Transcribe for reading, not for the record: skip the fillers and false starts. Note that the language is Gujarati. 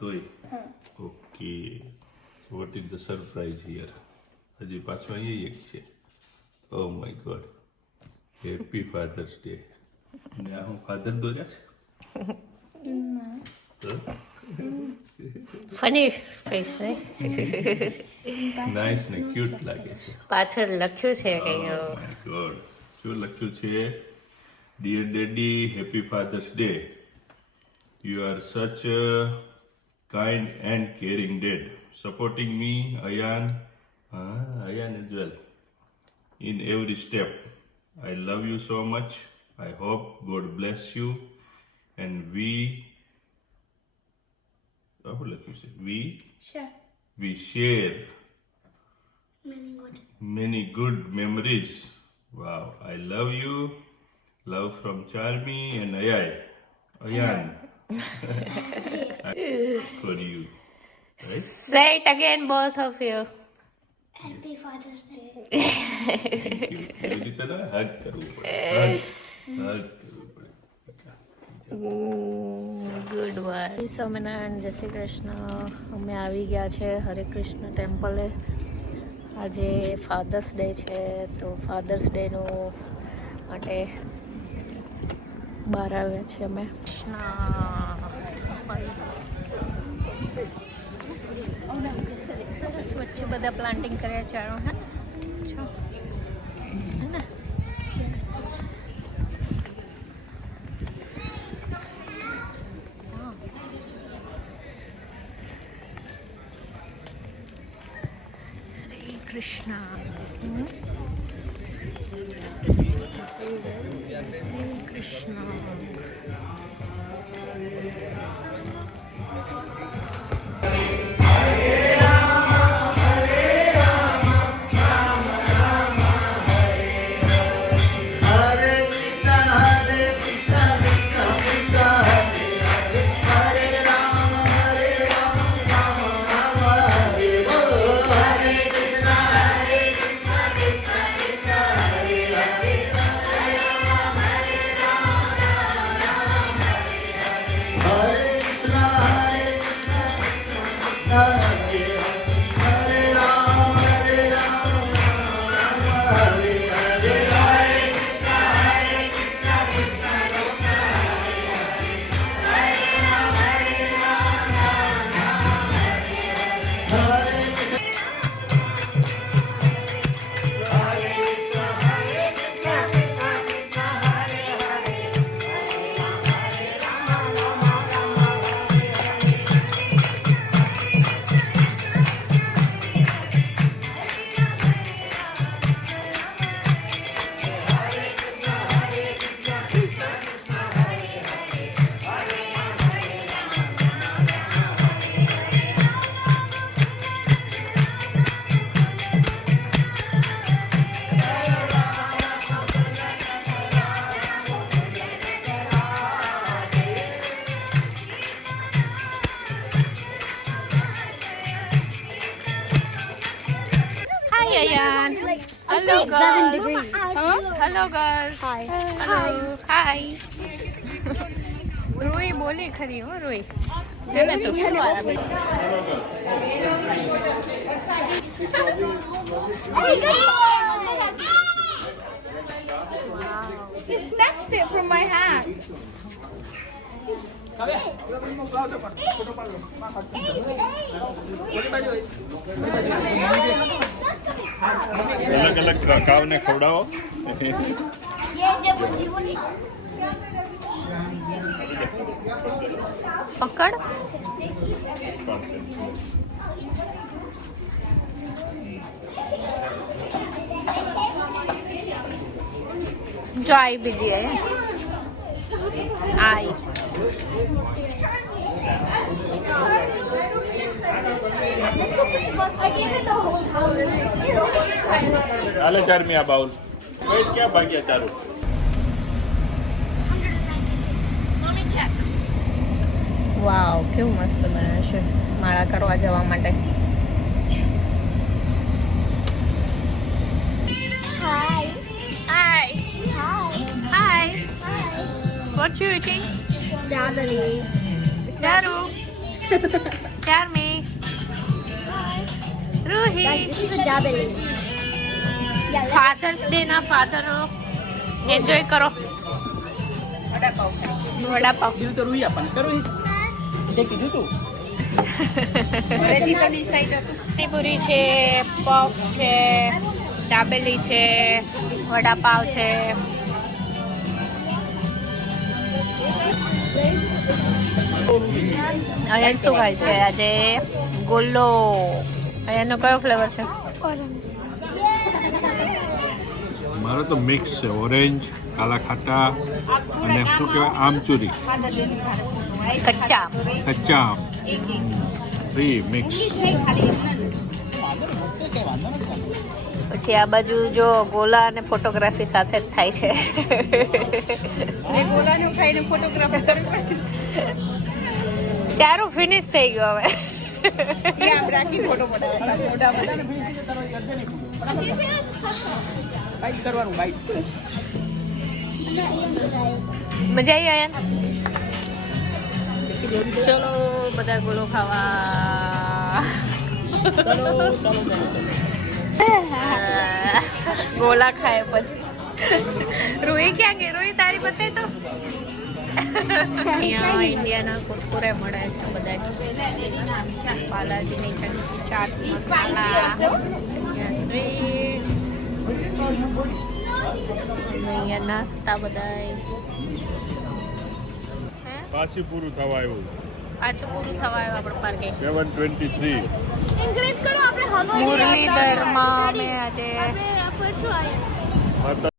તોય okay. What is the surprise here? હજી પાછો અહીંયા એક છે. Oh my god, happy fathers day. ને આ હું ફાધર દોર્યા છે તો ફની ફેસ છે. નાઇસ ને ક્યુટ લાગે છે. પાછળ લખ્યું છે કે ઓ માય ગોડ, શું લખ્યું છે? Dear daddy, happy fathers Day. You are such kind and caring dad, supporting me, Ayan as well, in every step. I love you so much. I hope God bless you, and we share many good memories. Wow, I love you. Love from Charmi and Ayan. For you, right? Say it again, both of you. Happy Father's Day. એવી રીતે ના hug કરવું પડે. Hug કરવું પડે. Good one. સ્વામિનારાયણ, જય શ્રી કૃષ્ણ. અમે આવી ગયા છે હરે કૃષ્ણ ટેમ્પલે. આજે ફાધર્સ ડે છે, તો ફાધર્સ ડેનું માટે બહાર આવ્યા છે અમે. સરસ વચ્ચે બધા પ્લાન્ટિંગ કર્યા ચારો. હે ને? હરે Krishna. Krishna. Hello girls. Hello girls. Hi. Hello. Hi. રોઈ બોલી ખરી હો રોઈ. એને તો He snatched it from my hand. અલગ અલગ કાવને ખવડાવો. પકડ. જો આવી બીજી આઈ. હાલે ચારમી આ બાઉલ. ક્યાં ભાગ્યા ચારું? વાવ, કેવું મસ્ત બનાવ્યું છે માળા કરવા જવા માટે. Hi. Hi. Hi. What you eating? Strawberry. Charu. Charmi, Ruhi. This is a double. Father's day ના ફાધરો એન્જોય કરો. વડાપાવ દિલ તો રૂહી આપણ કરું તે કીધું તું પૂરી છે, પફ છે, દાબેલી છે, વડાપાવ છે. અહીંયા શું ખાય છે આજે? ગોલ્લો. અહીંયાનો કયો ફ્લેવર છે? મારો તો મિક્સ છે, ઓરેન્જ, કાલા ખાટા અને શું કહેવાય આમચૂરી, કચ્ચા. કચ્ચા આમ, ફ્રી મિક્સ. પછી આ બાજુ જો ગોલા અને ફોટોગ્રાફી સાથે જ થાય છે. ચારું ફિનિશ થઈ ગયું હવે. બાઈટ કરવાનું બાઈટ મજા આવી આયા? ચલો બધા ગોલો ખાવા. ગોલા ખાય પછી રૂહી ક્યાં ગઈ? રૂહી તારી બતાય તો. અહીંયા ઇન્ડિયાના કુરકુરે મળે છે બધા. બાલાજીની ચંકી ચાટ મસાલા, અહીંયા સ્વીટ્સ, અહીંયા નાસ્તા બધા. પાછી પૂરું થવા આવ્યું. પાછું પૂરું થવા આવ્યું આપણું પાર્કિંગ. 7:23. Encourage કરો આપણે હલવાઈ મુરલીધરમાં અમે આજે આપણે ફરશું આયા.